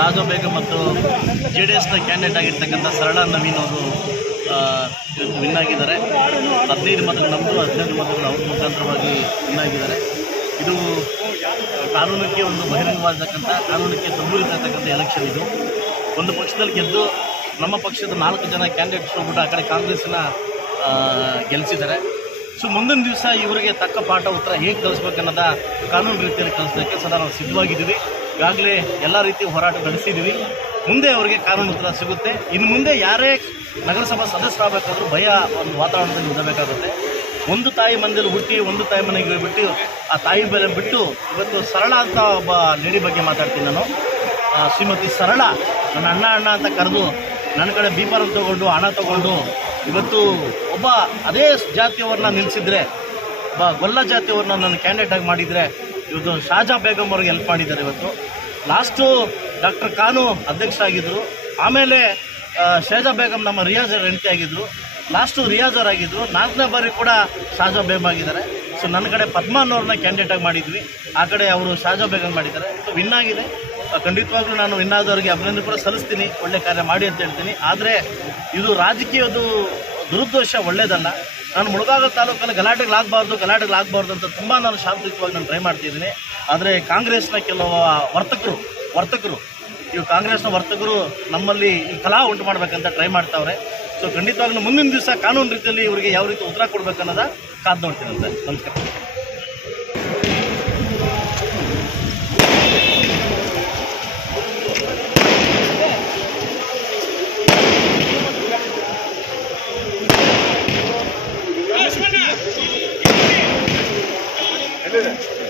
ಶಾಜಾ ಬೇಗಂ ಮತ್ತು J D ಎಸ್ನ candidate ಆಗಿರ್ತಕ್ಕಂಥ ಸರಳ ನವೀನ್ ಅವರು ವಿನ್ ಆಗಿದ್ದಾರೆ. ಹದಿನೈದು ಮತಗಳು ನಮ್ಮದು ಹದಿನೈದು ಮತಗಳು ಅವ್ರ ಮುಖಾಂತರವಾಗಿ ವಿನ್ ಆಗಿದ್ದಾರೆ. ಇದು ಕಾನೂನಕ್ಕೆ ಒಂದು ಬಹಿರಂಗವಾಗಿರ್ತಕ್ಕಂಥ, ಕಾನೂನಕ್ಕೆ ತುಂಬುರಿರ್ತಕ್ಕಂಥ ಎಲೆಕ್ಷನ್ ಇದು. ಒಂದು ಪಕ್ಷದಲ್ಲಿ ಗೆದ್ದು ನಮ್ಮ ಪಕ್ಷದ ನಾಲ್ಕು ಜನ ಕ್ಯಾಂಡಿಡೇಟ್ಸ್ ಹೋಗ್ಬಿಟ್ಟು ಆ ಕಡೆ ಕಾಂಗ್ರೆಸ್ನ ಗೆಲ್ಲಿಸಿದ್ದಾರೆ ಸೊ, ಮುಂದಿನ ದಿವಸ ಇವರಿಗೆ ತಕ್ಕ ಪಾಠ ಉತ್ತರ ಹೇಗೆ ಕಲಿಸ್ಬೇಕನ್ನೋದ ಕಾನೂನು ರೀತಿಯಲ್ಲಿ ಕಲಿಸೋದಕ್ಕೆ ಸದಾ ನಾವು ಸಿದ್ಧವಾಗಿದ್ದೀವಿ. ಈಗಾಗಲೇ ಎಲ್ಲ ರೀತಿ ಹೋರಾಟ ನಡೆಸಿದ್ದೀವಿ ಮುಂದೆ ಅವರಿಗೆ ಕಾನೂನು ಉತ್ತರ ಸಿಗುತ್ತೆ. ಇನ್ನು ಮುಂದೆ ಯಾರೇ ನಗರಸಭಾ ಸದಸ್ಯರಾಗಬೇಕಾದ್ರೂ ಭಯ ಒಂದು ವಾತಾವರಣದಲ್ಲಿ ಇರಬೇಕಾಗುತ್ತೆ. ಒಂದು ತಾಯಿ ಮನೆಯಲ್ಲಿ ಹುಟ್ಟಿ ಒಂದು ತಾಯಿ ಮನೆಗೆ ಬಿಟ್ಟು ಆ ತಾಯಿ ಬೆಲೆ ಬಿಟ್ಟು ಇವತ್ತು ಸರಳ ಅಂತ ಒಬ್ಬ ಲೇಡಿ ಬಗ್ಗೆ ಮಾತಾಡ್ತೀನಿ ನಾನು. ಶ್ರೀಮತಿ ಸರಳ, ನನ್ನ ಅಣ್ಣ ಅಣ್ಣ ಅಂತ ಕರೆದು ನನ್ನ ಕಡೆ ಬೀಪಾರ ತಗೊಂಡು, ಹಣ ತಗೊಂಡು ಇವತ್ತು ಒಬ್ಬ ಅದೇ ಜಾತಿಯವ್ರನ್ನ ನಿಲ್ಲಿಸಿದ್ರೆ ಒಬ್ಬ ಗೊಲ್ಲ ಜಾತಿಯವ್ರನ್ನ ನನ್ನ ಕ್ಯಾಂಡಿಡೇಟ್ ಆಗಿ ಮಾಡಿದರೆ ಇವತ್ತು ಶಾಜಾ ಬೇಗಂ ಅವ್ರಿಗೆ ಹೆಲ್ಪ್ ಮಾಡಿದ್ದಾರೆ ಇವತ್ತು. ಲಾಸ್ಟು ಡಾಕ್ಟರ್ ಖಾನು ಅಧ್ಯಕ್ಷ ಆಗಿದ್ದರು ಆಮೇಲೆ ಶೇಜಾ ಬೇಗಂ ನಮ್ಮ ರಿಯಾಜ್ ಹೆಂಡತಿ ಆಗಿದ್ದರು ಲಾಸ್ಟು ರಿಯಾಜ್ ಅವ್ರು ಆಗಿದ್ದರು ನಾಲ್ಕನೇ ಬಾರಿ ಕೂಡ ಶಾಜಾ ಬೇಗಂ ಆಗಿದ್ದಾರೆ. ಸೊ ನನ್ನ ಕಡೆ ಪದ್ಮ ಅನ್ನೋರನ್ನ ಕ್ಯಾಂಡಿಡೇಟ್ ಆಗಿ ಮಾಡಿದ್ವಿ. ಆ ಕಡೆ ಅವರು ಶಾಜಾ ಬೇಗಂ ಮಾಡಿದ್ದಾರೆ. ಸೊ ವಿನ್ ಆಗಿದೆ. ಖಂಡಿತವಾಗ್ಲೂ ನಾನು ವಿನ್ ಆದವರಿಗೆ ಅಭಿನಂದನೆ ಕೂಡ ಸಲ್ಲಿಸ್ತೀನಿ. ಒಳ್ಳೆ ಕಾರ್ಯ ಮಾಡಿ ಅಂತ ಹೇಳ್ತೀನಿ. ಆದರೆ, ಇದು ರಾಜಕೀಯದು ದುರುದ್ದೇಶ, ಒಳ್ಳೇದಲ್ಲ. ನಾನು ಮುಳುಗಾಗ ತಾಲೂಕಲ್ಲಿ ಗಲಾಟೆಗಳಾಗಬಾರ್ದು ಗಲಾಟೆಗಳಾಗಬಾರ್ದು ಅಂತ ತುಂಬ ನಾನು ಶಾಂತಿಯುತವಾಗಿ ನಾನು ಟ್ರೈ ಮಾಡ್ತಿದ್ದೀನಿ ಆದರೆ ಕಾಂಗ್ರೆಸ್ನ ಕೆಲವು ವರ್ತಕರು ವರ್ತಕರು ಇವು ಕಾಂಗ್ರೆಸ್ನ ವರ್ತಕರು ನಮ್ಮಲ್ಲಿ ಈ ಕಲಾ ಉಂಟು ಮಾಡಬೇಕಂತ ಟ್ರೈ ಮಾಡ್ತಾವ್ರೆ. ಸೊ ಖಂಡಿತವಾಗ್ಲೂ ಮುಂದಿನ ದಿವಸ ಕಾನೂನು ರೀತಿಯಲ್ಲಿ ಇವರಿಗೆ ಯಾವ ರೀತಿ ಉತ್ತರ ಕೊಡ್ಬೇಕನ್ನೋದ ಕಾದು ನೋಡ್ತೀನಂತೆ ನಮಸ್ಕಾರ. Good.